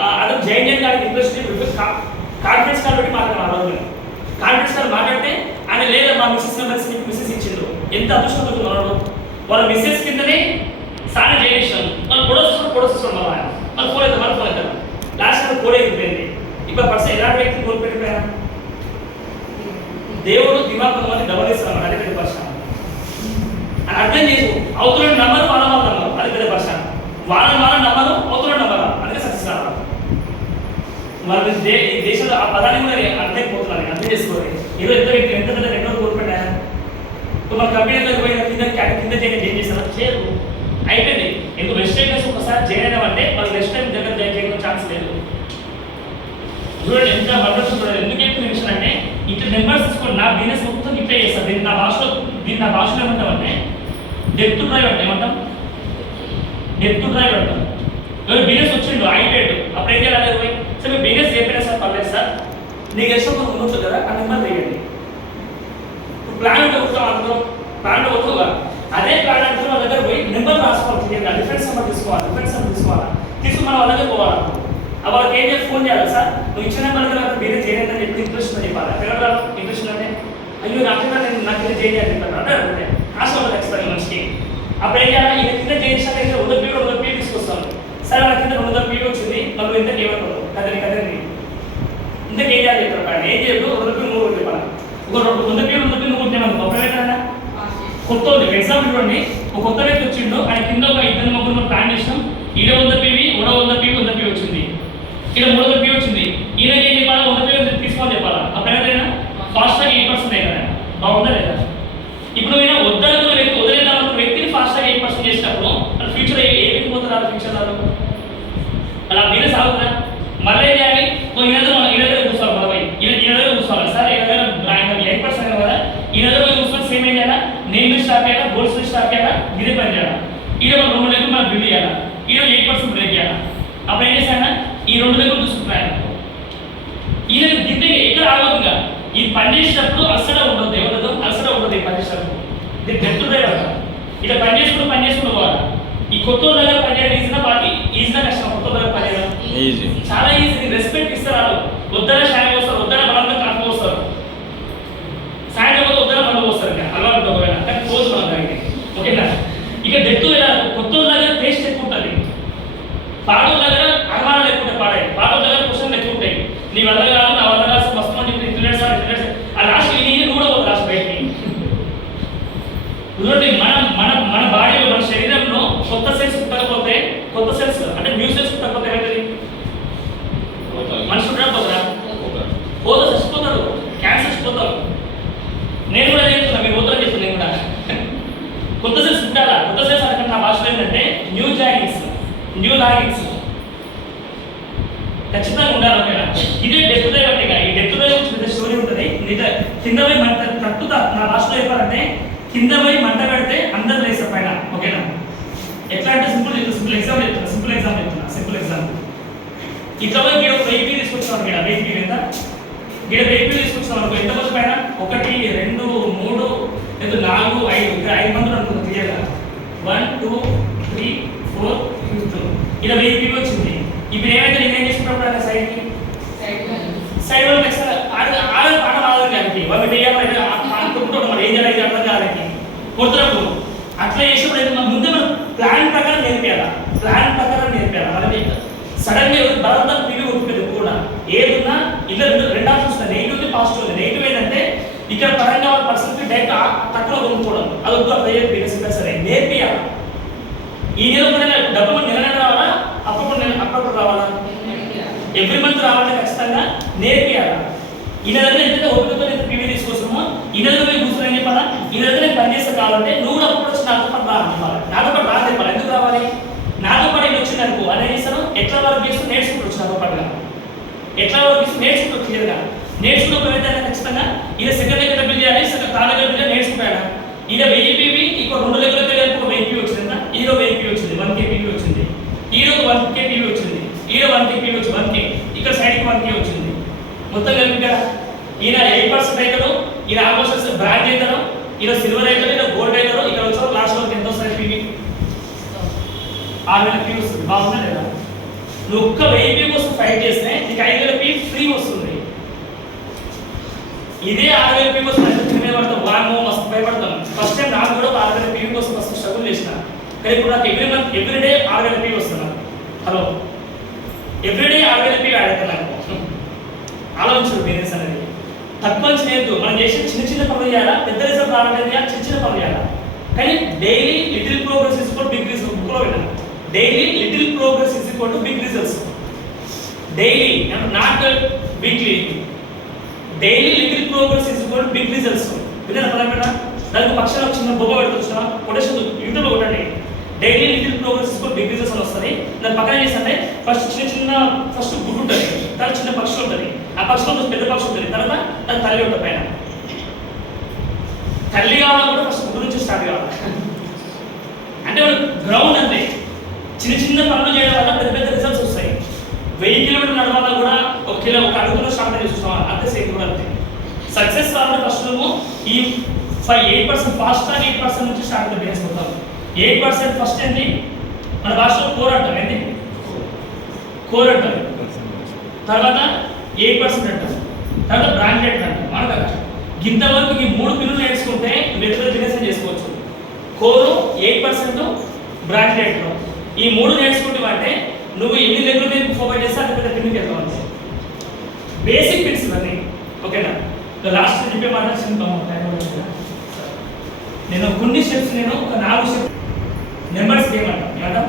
అతను జైన్ గారికి interest conference call పెట్టి మాట్లాడాలి. కాన్ఫరెన్స్ కాల్ మాట్లాడితే ఆయన లేదా మా మిస్సెస్ నెంబర్స్ మిస్సెస్ ఇచ్చిండు. ఎంత అదృష్టం ఉన్నాడు. వాళ్ళ మిస్సెస్ కిందనే సాన చేసేసాను. వాళ్ళు పొడొస్తాడు వాళ్ళు ఫోన్ అవుతారు. లాస్ట్ టైం కోడ్ అయిపోయింది. ఇప్పుడు పర్సన్ ఎలాంటి వ్యక్తిని కోల్పెట్టిపోయారా? దేవుడు దిమాగ్ మంది గమనిస్తున్నాం. అది పెద్ద పర్సన్ అని అర్థం చేసు. అవతల నమ్మరు, వాళ్ళ నమ్మరు. అది పెద్ద పర్సన్. వాళ్ళ నమ్మరు, అవతల నమ్మరు. అందుకే సక్సెస్ రావాలి. వాళ్ళ ఈ దేశంలో ఆ పదాన్ని కూడా అర్థమైపోతున్నారు. అర్థం చేసుకోవాలి. ఏదో ఎంత రెండో కోల్పెట్టారా? మన కంపెనీలోకి పోయిన కింద ఏం చేస్తారా? చేయరు. అయిపోయింది. ఎందుకు వెస్ట్ టైమ్స్ ఒకసారి చేయడం అంటే వాళ్ళు నెక్స్ట్ టైం దగ్గర చేయడం ఛాన్స్ లేదు. చూడండి ఎంత వండర్ఫుల్. చూడండి ఎందుకు చెప్తున్న విషయం అంటే ఇట్లా నెంబర్స్ తీసుకోండి. నా బిజినెస్ మొత్తం ఇట్లా చేస్తాను. దీన్ని నా భాషలో ఏమంటామంటే డెప్త్ డ్రైవ్ అంటే ఏమంటాం? డెప్త్ డ్రైవ్ అంటాం. బిజినెస్ వచ్చిండు ఐటెడ్ అప్పుడు ఏం చేయాలి? పోయి సార్ మీరు బిజినెస్ చెప్పినా సార్ పర్లేదు సార్, నీకు ఇష్టం కొంచెం ఉండొచ్చు కదా ఆ నెంబర్ వేయండి. ప్లాన్ వస్తాం అనుకో, ప్లాన్ వస్తుందా? అదే ప్లాన్ అంటే వాళ్ళ దగ్గర పోయి నెంబర్ రాసుకోవాలి. డిఫరెన్స్ నెంబర్ తీసుకోవాలి. తీసుకుని మనం వాళ్ళ దగ్గర పోవాలి. వాళ్ళకి ఏం చేసి ఫోన్ చేయాలి? సార్ నువ్వు ఇచ్చిన నెంబర్ కదా వేరే చేయలేదని చెప్పి ఇంట్రెస్ట్ అని చెప్పాలి. ఎక్కడ ఇంట్రెస్ట్ అంటే అయ్యో నాకు ఇది చేయాలి చెప్పాను అంటే ఆశ ఉంటుంది ఖచ్చితంగా మనిషికి. అప్పుడు ఏం చేయాలి? ఈయన కింద చేయించాలి. 100 పీలు తీసుకొస్తాను. సరే వాళ్ళ కింద 200 పీలు వచ్చింది. మనం ఇంతకు ఏమంటారు? కదండి ఇంతకు ఏం చేయాలి చెప్పారు. కానీ ఏం చేయదు 200 పీలు 3 చెప్పాలి. ఒక 100 పీలు 3 కొట్టాను. ఒకవేళ కొత్త ఎగ్జాంపుల్ ఇవ్వండి. ఒక కొత్త వ్యక్తి వచ్చిండు. ఆయన కింద ఒక 2-3 ప్లాన్ చేసినాం. ఈడ 100 పీవి, 100 పీవి వచ్చింది. ఇక్కడ 300 పీ వచ్చింది. ఈయన ఏం చెప్పాలా? 100 పీ తీసుకోని చెప్పాలా? అప్పుడు ఏదైనా ఫాస్ట్గా 8% అయ్యి కదా. బాగుందా లేదా? ఇప్పుడు నేను వద్దనుకున్న వ్యక్తి వదిలేదామనుకున్న వ్యక్తిని ఫాస్ట్గా 8% చేసినప్పుడు వాళ్ళ ఫ్యూచర్ ఏమి పోతున్నారు? ఫ్యూచర్ అలా మీరే సాగుతుందా? మళ్ళీ ఏం చేయాలి? ఈయన దగ్గర కూర్చోవాలి. మళ్ళీ ఈయన దగ్గర కూర్చోవాలి. సార్ ఈయన దగ్గర 8% కదా, ఈయన దగ్గర కూర్చొని సేమ్ ఏం చేయాలా? నేమ్ స్టాప్ చేయాలా? గోల్స్ స్టాప్ చేయాలా? ఇదే పని చేయాలా? ఈడ 2 లెక్కలు మనం బిల్డ్ చేయాలా? ఈడ 8% బ్రేక్ చేయాలా? అప్పుడు ఏం చేశానా? ఈ 2 లెక్కలు చూసుకుంటున్నాను. ఈయన గిద్ద ఎక్కడ ఆగదుగా ఈ పని చేసినప్పుడు అలసట ఉండదు. ఏమన్నదో అలసట ఉండదు. ఈ పని చేసినప్పుడు ఇది డెప్త్ డ్రైవ్ అంట. ఇలా పని చేసుకుంటూ పోవాలి. ఈ కొత్త దగ్గర పనిచేయడం ఈజీనా? బాగా ఈజీగా కష్టం. కొత్త దగ్గర పనిచేయడం చాలా ఈజీ. రెస్పెక్ట్ ఇస్తారు. వద్దనే షాయి వస్తారు, వద్దనే బలంగా కాపు వస్తారు. సాయంత్రం పోతే వద్దనే బలం వస్తారు. అలవాటు ఒకవేళ కానీ పోదు మన దానికి. ఓకేనా? ఇక డెప్త్ కొత్త దగ్గర టేస్ట్ ఎక్కువ ఉంటుంది. పాడవ దగ్గర అనుమానాలు ఎక్కువ ఉంటాయి. పాడవ దగ్గర క్వశ్చన్లు ఎక్కువ ఉంటాయి. నీ వల్ల కాదు, నా వల్ల కాదు, మస్తు మంది ఇంటర్నెట్స్ ఆ లాస్ట్ ఇది కూడా ఒక లాస్ట్ బయటికి. చూడండి మన బాడీలో మన శరీరంలో కొత్త సెల్స్ పుట్టకపోతే, కొత్త సెల్స్ అంటే న్యూ సెల్స్ పుట్టకపోతే ఏమవుతుంది? మనిషి ఉండకపోతారా? పోతా చచ్చిపోతారు. క్యాన్సర్ చచ్చిపోతారు. నేను కూడా చెప్తున్నా, మీరు పోతారని చెప్తున్నా. నేను కూడా కొత్త సెల్స్ పుట్టాలా? కొత్త సెల్స్ అంటే నా భాషలో ఏంటంటే న్యూ లాగిన్స్ ఖచ్చితంగా ఉండాలి. ఓకేనా? ఇదే డెప్త్ డ్రైవ్ అంటే ఈ డెప్త్ డ్రైవ్ గురించి స్టోరీ ఉంటుంది. కింద పోయి మంట తట్టుతా. నా భాషలో చెప్పాలంటే కింద పోయి మంట పెడితే అందరు లేస్తారు పైన. ఓకేనా? ఎట్లా అంటే సింపుల్ ఎగ్జాంపుల్ చెప్తున్నా. ఇట్లా పోయి మీరు 1000 తీసుకొచ్చాను. ఇక్కడ 1000 ఎంత? ఇక్కడ 1000 తీసుకొచ్చాం అనుకో. ఎంతమంది పైన? 1 2 3 4 5 ఇక్కడ 5 మంది అనుకుంటుంది క్లియర్గా. 1 2 3 4 5 ఇలా 1000 వచ్చింది. ఇప్పుడు ఏమైతే నేను చేసుకున్నప్పుడు అలా సైడ్ వాళ్ళు ఆడ పాట రాదు కాబట్టి వాళ్ళు వేయాలంటే అనుకుంటాడు. మరి ఏం చేయాలి అర్థం కాదని కొడుతున్నప్పుడు అట్లా చేసినప్పుడు ముందే మనం ప్లాన్ ప్రకారం నేర్పేయాలా? మనకి సడన్గా బలంతో పివి ఉంటుంది కూడా. ఏదున్నా ఇలా 2 ఆప్షన్స్ ఉన్నాయి. Negative positive. నెగిటివ్ ఏంటంటే ఇక్కడ పరంగా వాళ్ళ పర్సన్కి డైరెక్ట్ తక్కువ కొనుక్కోవడం. అది వద్దు. అట్లా బిజినెస్ సరే నేర్పియాలి. ఈ నెల డబ్బు మన నెల రావాలా? అప్పుడప్పుడు రావాలా? ఎవ్రీ మంత్ రావాలంటే ఖచ్చితంగా నేర్పియాలా? ఈయన దగ్గర ఎంతైతే ఓపికతో పివి తీసుకొస్తామో ఈయన దగ్గర పోయి కూర్చొని చెప్పాలా? ఈయన దగ్గర నేను పనిచేస్తా కావాలంటే నువ్వు కూడా అప్పుడు వచ్చి నాతో పాటు రా అని చెప్పాలి. నాతో పాటు రా చెప్పాలి. ఎందుకు రావాలి? నాతో పాటు నేను వచ్చింది అనుకో అదే చేస్తాను. ఎట్లా వర్క్ చేస్తూ నేర్చుకుంటూ వచ్చి నాతో పాటుగా ఎట్లా వర్క్ చేస్తూ నేర్చుకుంటూ క్లియర్గా నేర్చుకున్నప్పుడు ఖచ్చితంగా ఈయన సెకండ్ దగ్గర బిల్ చేయాలి. థర్డ్ దగ్గర బిల్ నేర్చుకుంటాడా? ఈయన 1000 పీవి ఇంకో 2 లెక్కలతో కలిపి 1000 పీవి వచ్చింది. ఈరో 1000 పీవి వచ్చింది. 1K పీవి వచ్చింది. ఈరో 1K పీవి వచ్చింది. ఈరో 1K పీవి వచ్చి 1K ఇక్కడ సైడ్కి 1K వచ్చింది. మొత్తం కలిపి కదా ఈయన 8% అవుతాడు. ఈయన ఆల్మోస్ట్ బ్రాండ్ అవుతాడు. ఈయన సిల్వర్ అవుతాడు. ఈయన గోల్డ్ అవుతాడు. ఇక్కడ వచ్చి లాస్ట్ వరకు ఎంత వస్తుంది? పీవి 6000 పీవి వస్తుంది. బాగుందా లేదా? నువ్వు ఒక్క 1000 PV కోసం ఫైట్ చేస్తే నీకు 5000 PV ఫ్రీ వస్తుంది. ఇదే 6000 PV కోసం ఎంత తిరిగి పడతాం, వామో మస్తు భయపడతాం. ఫస్ట్ టైం నాకు కూడా 6000 PV కోసం ఫస్ట్ స్ట్రగుల్ చేసిన, కానీ ఇప్పుడు నాకు ఎవ్రీడే 6000 PV వస్తున్నాను. హలో, ఎవ్రీడే 6000 PV ఆడుతున్నాను. ఆలోచించు బిజినెస్ అనేది తక్కువ చేయొద్దు. మనం చేసే చిన్న చిన్న పనులు చేయాలా, పెద్ద రిజల్ట్ రావట్లేదు, చిన్న చిన్న పనులు చేయాలా. కానీ daily little progress is equal big result. బుక్లో విన్నాను, daily little progress is equal to big results. Daily not weekly, daily little progress is equal to big results. విన్నారా పదం? దానికి పక్షాలు చిన్న బొమ్మ పెడుతున్నా కొటేషన్ యూట్యూబ్లో కొట్టండి. Daily little progress is equal big results అని వస్తుంది. దాని పక్కన చేస్తే ఫస్ట్ చిన్న ఫస్ట్ గుడ్డు ఉంటుంది, తర్వాత చిన్న పక్షులు ఉంటుంది, ఆ పక్షులు పెద్ద పక్షి ఉంటుంది, తర్వాత దాని తల్లి ఉంటుంది పైన. తల్లి కావాలా కూడా ఫస్ట్ గుడ్డు నుంచి స్టార్ట్ కావాలి. అంటే గ్రౌండ్ అంటే చిన్న చిన్న పనులు చేయడం వల్ల పెద్ద పెద్ద రిజల్ట్స్ వస్తాయి. 1000 కిలోమీటర్లు నడవాలా కూడా ఒక అడుగులో స్టార్ట్ చేస్తున్నాం, అంతే సేమ్ కూడా అంతే. సక్సెస్ కావాలంటే ఫస్ట్ నువ్వు ఈ 8% ఫాస్ట్ 8% నుంచి స్టార్ట్ బిజినెస్ అవుతాం. 8% ఫస్ట్ ఏంటి, మన భాషలో కోర్ అంటాం. ఏంటి కోర్ అంటాం, తర్వాత 8% అంటాం, తర్వాత బ్రాండెడ్ అంటాం. మనకు ఇంతవరకు ఈ 3 పిల్లలు నేర్చుకుంటే మీరు బిజినెస్ చేసుకోవచ్చు. కోరు 8%, బ్రాండెడ్ ఈ 3 నేర్చుకుంటే అంటే నువ్వు ఎన్ని లెవెల్ మీద ఫోకస్ చేస్తే అంత పెద్ద పిన్నికి వెళ్తావు అంతే. బేసిక్ పిన్స్ ఇవన్నీ. ఓకేనా? లాస్ట్ చెప్పే మాట నేను కొన్ని స్టెప్స్ నేను ఒక 4 స్టెప్స్ నెంబర్స్ ఏమంటాం, ఏమంటాం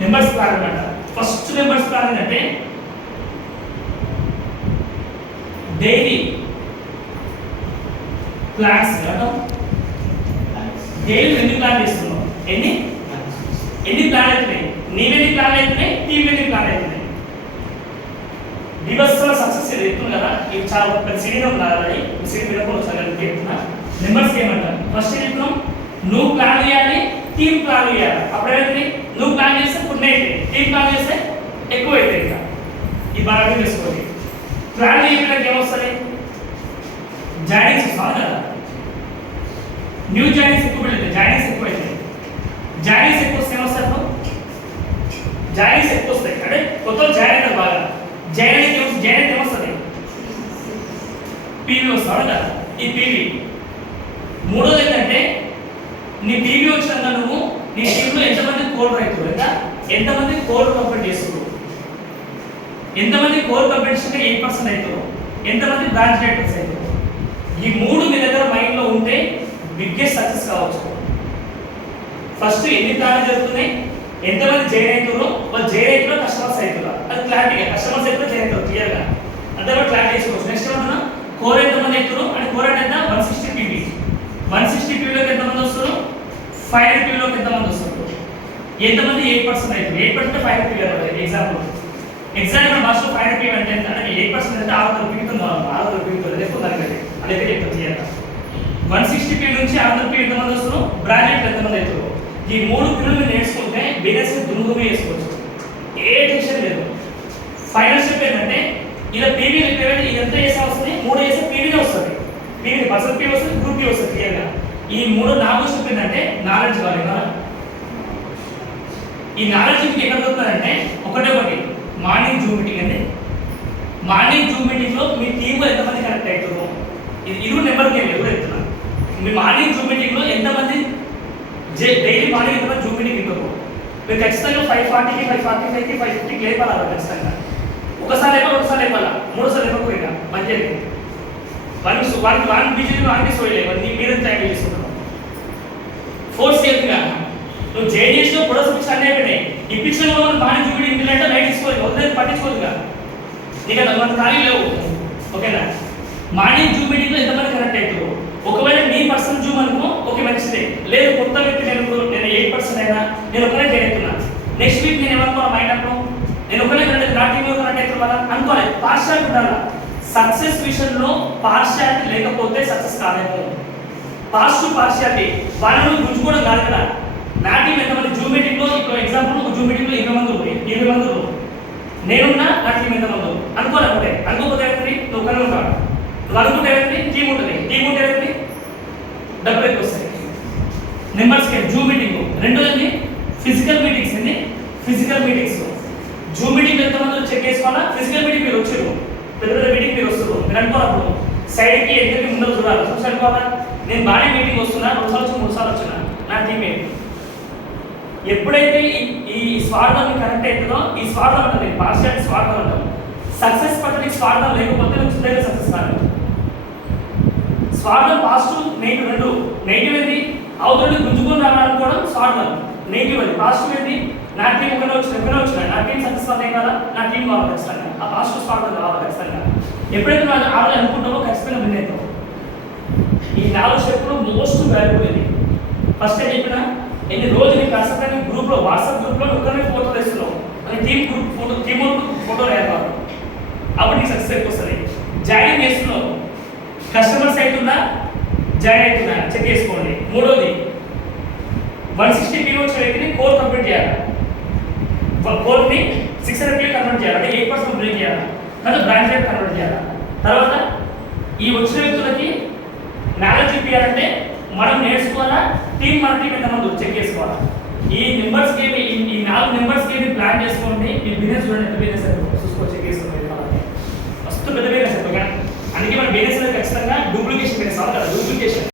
నెంబర్స్ ప్లాన్ అనమాట. ఫస్ట్ నెంబర్స్ ప్లాన్ అంటే డైలీ ప్లాన్స్. డైలీ ఎన్ని ప్లాన్ చేస్తున్నావు, ఎన్ని ప్లాన్ అవుతున్నాయి, నీవెన్ని ప్లాన్ అవుతున్నాయి, టీం ఎన్ని ప్లాన్ అవుతున్నాయి. డివస్లో సక్సెస్ ఇది చెప్తుంది కదా, ఇది చాలా పెద్ద సిడీలో ఉండాలి. సిడీ మీద కూడా ఒకసారి చెప్తున్నా. నెంబర్స్ ఏమంటారు, ఫస్ట్ చెప్తున్నాం నువ్వు ప్లాన్ చేయాలి, టీం ప్లాన్ చేయాలి. అప్పుడు ఏమైంది, నువ్వు ప్లాన్ చేస్తే కొన్ని అవుతాయి, టీం ప్లాన్ చేస్తే ఎక్కువ అవుతాయి. ఇంకా ఈ బాగా అర్థం చేసుకోండి. ప్లాన్ చేయడానికి ఏమొస్తుంది, జాయినింగ్స్ వస్తాను కదా, న్యూ జాయినింగ్స్ ఎక్కువ పెడితే జాయినింగ్స్ ఎక్కువ అవుతాయి. జాయినింగ్స్ ఎక్కువ వస్తే ఏమొస్తారు, జాయినింగ్స్ ఎక్కువ వస్తాయి. అంటే కొత్త జాయిన్ అవుతారు బాగా. జాయిన్ అయితే ఏమొస్తుంది, పీవీ వస్తాడు కదా, ఈ పీవీ. మూడోది ఏంటంటే నీ పీవీ వచ్చినాక నువ్వు నీ టీంలో ఎంతమంది కోర్ రైతులు, లేదా ఎంతమంది కోర్ కంప్లీట్ చేస్తున్నారు, ఎంతమంది కోర్ కంప్లీట్ చేస్తే 8% అవుతారు, ఎంతమంది బ్రాంచ్ రైటర్స్ అవుతారు. ఈ 3 మీ దగ్గర మైండ్లో ఉంటే బిగ్గెస్ట్ సక్సెస్ కావచ్చు. ఫస్ట్ ఎన్ని ప్లాన్ జరుగుతున్నాయి, ఎంతమంది జాయిన్ అవుతారో, వాళ్ళు జాయిన్ అవుతారో కస్టమర్స్ అవుతారా, అది క్లారిటీగా కస్టమర్స్ అవుతారో జాయిన్ అవుతారు క్లియర్గా అంతే క్లారిటీ చేసుకోవచ్చు. నెక్స్ట్ ఏమన్నా కోర్ ఎంతమంది అవుతారు అంటే కోర్ అంటే ఎంత 160 PV. 160 PVలోకి ఎంతమంది వస్తారు, 500 PVలోకి ఎంతమంది వస్తారు, ఎంతమంది 8% అవుతారు. 8% 500 PV అనమాట. ఎగ్జాంపుల్ భాషలో 500 PV అంటే ఎంత అంటే 8% అంటే 600 PV తో 600 PV తో లేకపోతే అనేది చెప్తాను క్లియర్గా. 160 PV నుంచి 600 PV ఎంతమంది వస్తారు, బ్రాండెడ్ ఎంతమంది అవుతారు. ఈ 3 పిల్లలు నేర్చుకుంటే బిజినెస్ దుమ్ముగా చేసుకోవచ్చు, ఏ టెన్షన్ లేదు. ఫైనల్ స్టెప్ ఏంటంటే ఇలా పీవీ రిపేర్ ఎంత చేసా వస్తుంది, 3 చేస్తే పీవీనే వస్తుంది. పీవీ పర్సనల్ పీవీ వస్తుంది, గ్రూప్ పీవీ వస్తుంది క్లియర్గా. ఈ 3 4 స్టెప్ ఏంటంటే నాలెడ్జ్ కావాలి కదా. ఈ నాలెడ్జ్ మీకు ఎక్కడ దొరుకుతుందంటే ఒకటి మార్నింగ్ జూమ్ మీటింగ్ అండి. మార్నింగ్ జూమ్ మీటింగ్లో మీ టీంలో ఎంతమంది కనెక్ట్ అవుతారు, ఇది నెంబర్ గేమ్ ఎవరు చెప్తున్నారు. మీ మార్నింగ్ జూమ్ మీటింగ్లో ఎంతమంది డైలీ మార్నింగ్ ఎంతమంది జూమ్ మీటింగ్ ఉంటారు. మీరు ఖచ్చితంగా 540కి 545కి 550కి లేపాలి ఖచ్చితంగా. ఒకసారి లేపాలి, ఒకసారి లేపాలా, 3సార్లు లేకపోయినా మంచిది. వన్ బీజీ వానికి సోయలేదు, మీరు టైం చేసుకుంటున్నాం. ఫోర్స్ చేతిగా నువ్వు జైన్ చేసిన ప్రొడక్ట్స్ అన్నీ అయిపోయినాయి. ఇప్పించిన వాళ్ళు బాగా చూపి ఇంటిలో అంటే లైట్ తీసుకోవాలి, వదిలేదు పట్టించుకోదుగా. నీకు అది మన ఖాళీ లేవు. ఓకేనా? మార్నింగ్ జూమ్ మీటింగ్లో ఎంతమంది కనెక్ట్ అవుతారు. ఒకవేళ మీ పర్సన్ జూమ్ అనుకో ఓకే మంచిదే, లేదు కొత్త వ్యక్తి నేను 8% అయినా నేను ఒకనే జాయిన్ అవుతున్నా. నెక్స్ట్ వీక్ నేను ఏమనుకోవాలి మైండ్ అప్పుడు నేను ఒకనే నా టీంలో కనెక్ట్ అవుతున్నా కదా అనుకోవాలి. పార్షియాలిటీ ఉండాలి. సక్సెస్ విషయంలో పార్షియాలిటీ లేకపోతే సక్సెస్ కాలేము. పార్షియాలిటీ వాళ్ళని గుంజుకోవడం కాదు కదా. నా టీం ఎంతమంది జూమ్ మీటింగ్లో, ఇప్పుడు ఎగ్జాంపుల్ ఒక జూమ్ మీటింగ్లో 20 మంది నేనున్నా నా టీం ఎంతమంది అనుకోలేకపోతే, అనుకోకపోతే ఏంటంటే నువ్వు ఒకనే ఉంటాడు. నువ్వు అనుకుంటే ఏంటంటే టీం ఉంటుంది, టీం ఉంటే ఏంటంటే డబ్బులు ఎక్కువ వస్తాయి. Numbers Zoom meeting. రెండోది ఫిజికల్ మీటింగ్స్ అండి. ఫిజికల్ మీటింగ్స్ జూమ్ మీటింగ్ ఎంతమంది చెక్ చేసుకోవాలా, ఫిజికల్ మీటింగ్ మీరు వచ్చారు, పెద్ద పెద్ద మీటింగ్ మీరు వస్తారు, మీరు అనుకోనప్పుడు సైడ్కి ఎక్కడికి ముందర చూడాలి, చూసి అనుకోవాలా నేను బాగానే మీటింగ్ వస్తున్నా, 2 సార్లు వచ్చి 3 సార్లు వచ్చినా నా టీం ఏంటి. ఎప్పుడైతే ఈ స్వార్థం కనెక్ట్ అవుతుందో, ఈ స్వార్థం ఉంటుంది పార్షియాలిటీ స్వార్థం అంటాం, సక్సెస్ పట్ల నీకు స్వార్థం లేకపోతే నువ్వు చిన్నగా సక్సెస్ కాదు. స్వార్థం పాజిటివ్ నెగిటివ్ రెండు. నెగిటివ్ ఏంటి, అవతలని గుంజుకొని రావాలనుకోవడం స్వార్థం. నెగిటివ్ అది. పాజిటివ్ ఏంటి, నా టీం ఒకనే వచ్చిన నా టీం సక్సెస్ అవుతాయి కదా, నా టీం కావాలి ఖచ్చితంగా, ఆ పాజిటివ్ స్వార్థం కావాలి ఖచ్చితంగా. ఎప్పుడైతే నువ్వు ఆడాలి అనుకుంటావో ఖచ్చితంగా విన్ అవుతావు. ఈ 4 స్టెప్లు మోస్ట్ వాల్యుబుల్ ఇది. ఫస్ట్ ఏం చెప్పిన, ఎన్ని రోజు నీ ప్రసక్తి గ్రూప్లో వాట్సాప్ గ్రూప్లో ఒకరిని ఫోటో వేస్తున్నావు అని team group photo team photo వేయాలి, అప్పుడు నీకు సక్సెస్ ఎక్కువ వస్తుంది. జాయిన్ చేస్తున్నావు, కస్టమర్స్ అవుతుందా జాయిన్ అవుతుందా చెక్ చేసుకోండి. మూడోది 160 PO వచ్చిన వ్యక్తిని కోర్ కంప్లీట్ చేయాలి, కోర్ని 600 PO కన్వర్ట్ చేయాలి, అంటే 8% బ్రేక్ చేయాలి, తర్వాత బ్రాంచ్ రేట్ కన్వర్ట్ చేయాలి. తర్వాత ఈ వచ్చిన వ్యక్తులకి నాలెడ్జ్ ఇప్పించాలంటే మనం నేర్చుకోవాలా, మన టీం ఎంతమంది చెక్ చేసుకోవాలా. ఈ నెంబర్స్కి ఈ 4 నెంబర్స్కి ప్లాన్ చేసుకోండి. మీ బిజినెస్ చూడండి, ఎంత బిజినెస్ చూసుకో, చెక్ చేసుకోండి. మస్తు పెద్ద బిజినెస్. అందుకే మన బిజినెస్ ఖచ్చితంగా డూప్లికేషన్ బిజినెస్ అవ్వాలి కదా, డూప్లికేషన్